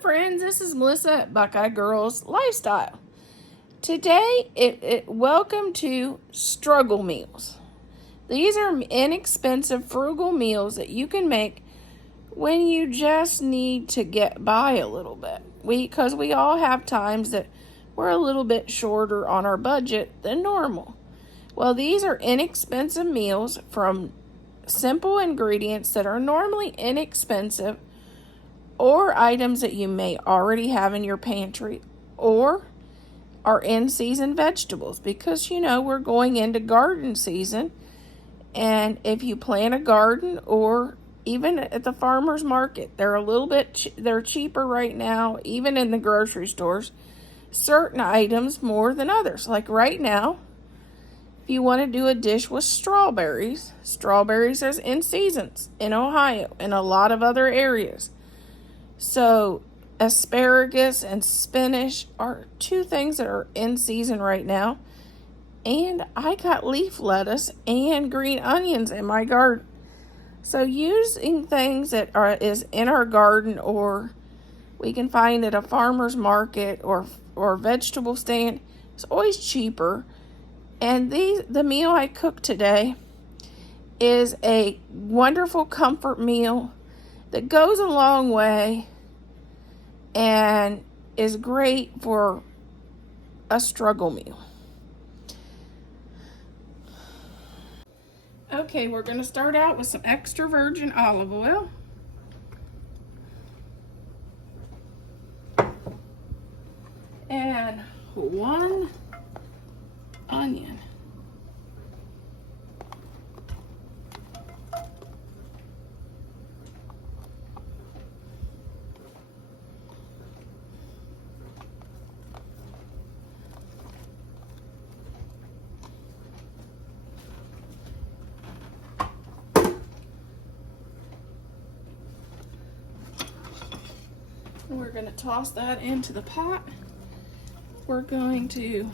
friends, this is Melissa at Buckeye Girls Lifestyle. Today, welcome to struggle meals. These are inexpensive, frugal meals that you can make when you just need to get by a little bit. Because we all have times that we're a little bit shorter on our budget than normal. Well, these are inexpensive meals from simple ingredients that are normally inexpensive, or items that you may already have in your pantry, or are in-season vegetables, because we're going into garden season, and if you plant a garden, or even at the farmer's market, they're cheaper right now, even in the grocery stores, certain items more than others. Like right now, if you want to do a dish with strawberries is in seasons in Ohio and a lot of other areas. So asparagus and spinach are two things that are in season right now. And I got leaf lettuce and green onions in my garden. So using things that is in our garden, or we can find at a farmer's market or vegetable stand, is always cheaper. And the meal I cooked today is a wonderful comfort meal that goes a long way and is great for a struggle meal. Okay, we're going to start out with some extra virgin olive oil. And 1 onion. We're going to toss that into the pot. We're going to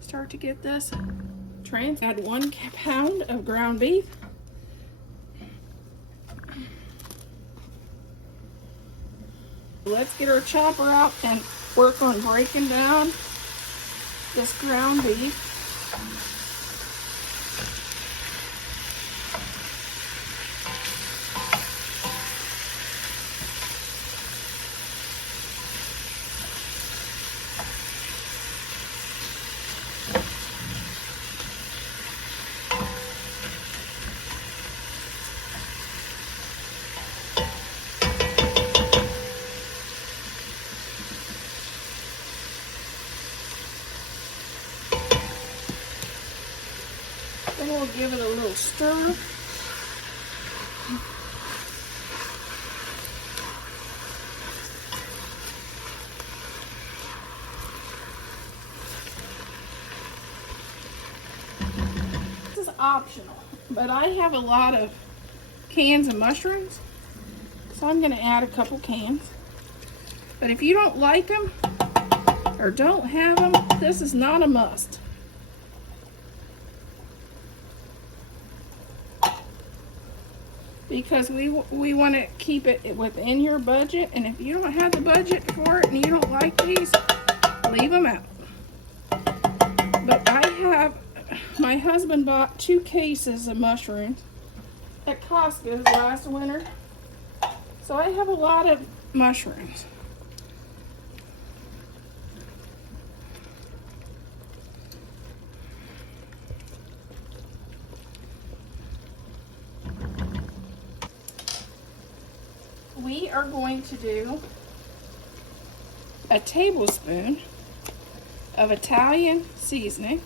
start to get this add 1 pound of ground beef. Let's get our chopper out and work on breaking down this ground beef. Then we'll give it a little stir. This is optional, but I have a lot of cans of mushrooms, so I'm going to add a couple cans. But if you don't like them or don't have them, this is not a must. Because we want to keep it within your budget, and if you don't have the budget for it and you don't like these, leave them out. But my husband bought 2 cases of mushrooms at Costco last winter, so I have a lot of mushrooms. We are going to do a tablespoon of Italian seasoning,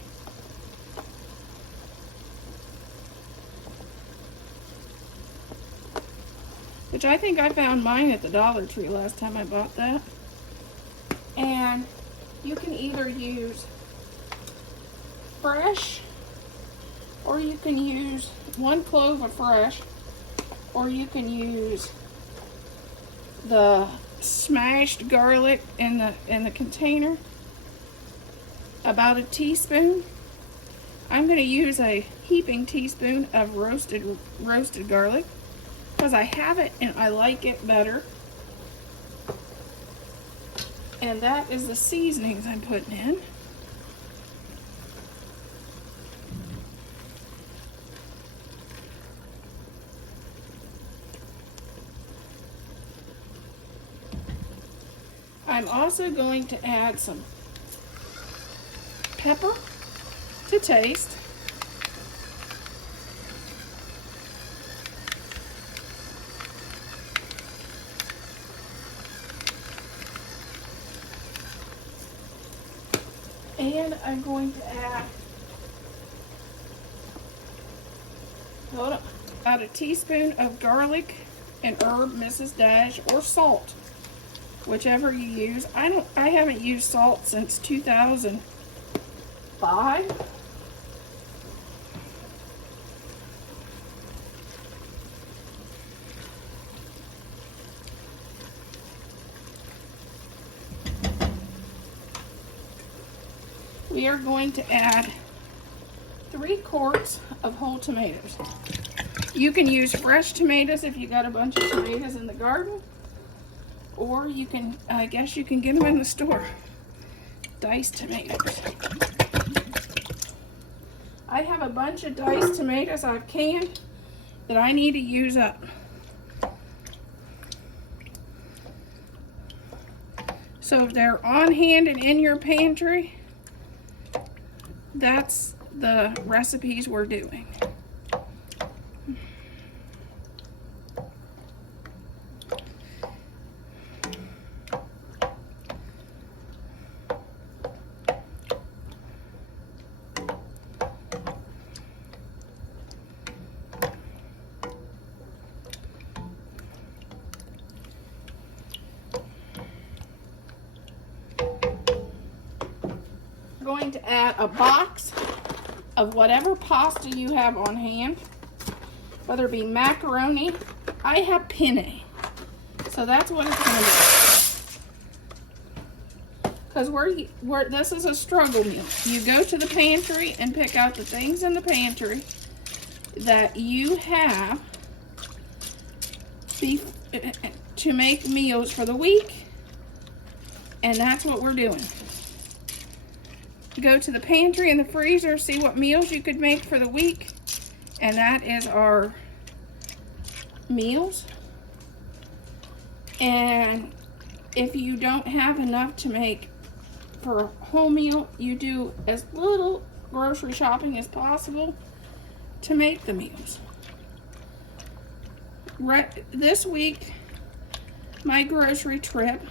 which I think I found mine at the Dollar Tree last time I bought that. And you can either use fresh, or you can use 1 clove of fresh, or you can use the smashed garlic in the container, about a teaspoon. I'm going to use a heaping teaspoon of roasted garlic because I have it and I like it better. And that is the seasonings I'm putting in. I'm also going to add some pepper to taste. And I'm going to add, about a teaspoon of garlic and herb Mrs. Dash, or salt, whichever you use. I haven't used salt since 2005. We are going to add 3 quarts of whole tomatoes. You can use fresh tomatoes if you got a bunch of tomatoes in the garden, or you can, I guess you can get them in the store. Diced tomatoes. I have a bunch of diced tomatoes I've canned that I need to use up. So if they're on hand and in your pantry, that's the recipes we're doing. Going to add a box of whatever pasta you have on hand, whether it be macaroni. I have penne, so that's what it's going to be. Because this is a struggle meal. You go to the pantry and pick out the things in the pantry that you have to make meals for the week, and that's what we're doing. Go to the pantry and the freezer, see what meals you could make for the week, and that is our meals. And if you don't have enough to make for a whole meal, you do as little grocery shopping as possible to make the meals. This week, my grocery trip,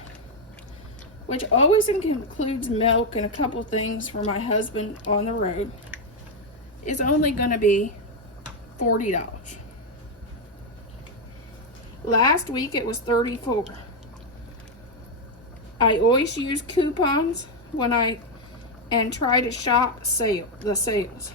which always includes milk and a couple things for my husband on the road, is only going to be $40. Last week it was $34. I always use coupons and try to shop the sales.